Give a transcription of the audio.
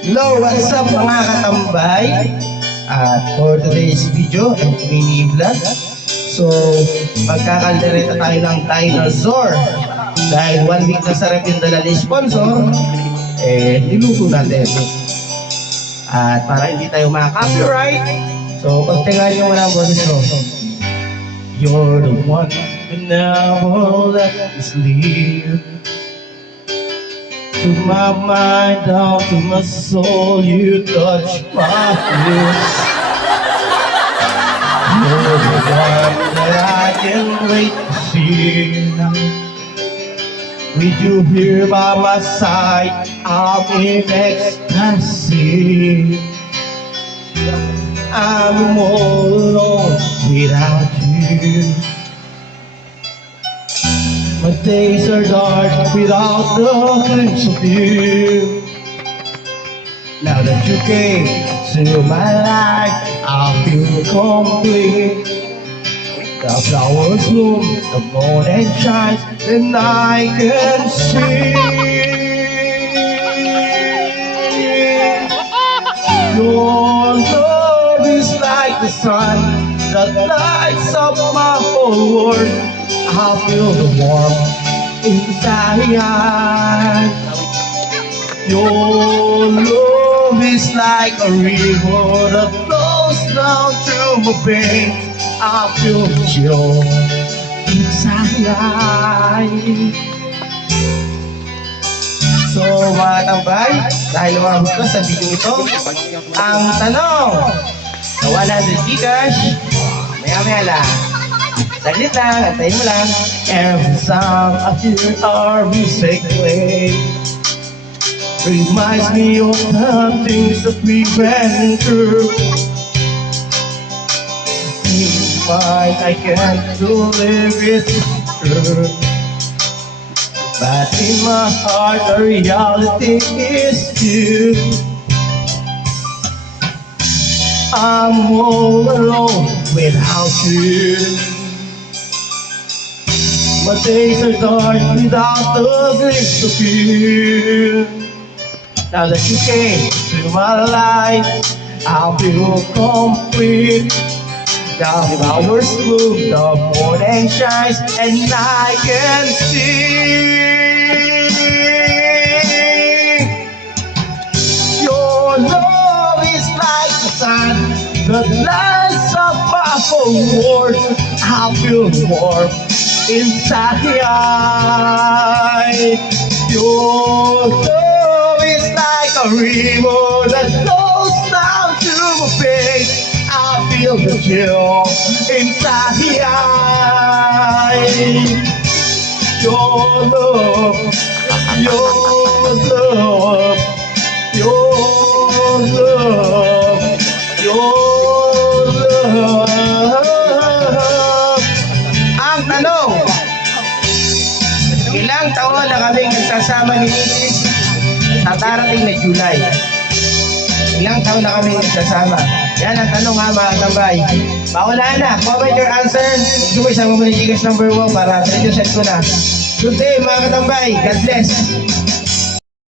Hello, what's up mga katambay? At for today's video, mini vlog. So, magkakaldereta tayo ng dinosaur. Dahil 1 week na sarap yung dala ni sponsor, niluto natin. At para hindi tayo maka-copyright, so pagtagaan nyo muna ang boses ko. You're the one who never let me sleep. To my mind, down to my soul, you touch my lips. You're the one that I can wait to see. With you here by my side, I'm in ecstasy. I'm all alone without you. My days are dark without the glimpse of you. Now that you came to my life, I feel complete. The flowers bloom, the morning shines, and I can see. Your love is like the sun that lights up my whole world. I feel the warmth inside. Your love is like a river that flows down through my veins. I feel the chill inside. So mga tambay, dahil lumabot ko sa video ito, ang tanong, sa 100 Gcash, maya-maya lang. Saglit lang, antayin mo lang. Every song I hear our music play reminds me of the things that we went through. In mind, I can't live it through, but in my heart the reality is you. I'm all alone without you. My days are dark without the glimpse of you. Now that you came to my life, I feel complete. The flowers bloom, the morning shines, and I can see. Your love is like the sun that lights up my whole world. I feel warm inside. Your love is like a river that flows down to my face. I feel the chill inside. Your love, your love, your love, your love. Ang tanong, ilang taon na kaming nagsasama ni Mrs. sa darating na July? Ilang taon na kami nagsasama? Yan ang tanong ha mga tambay. Paulaan na, comment your answer. Gusto mo isang mo ni Gcash number 1 para 3 set ko na. Good day mga katambay, God bless.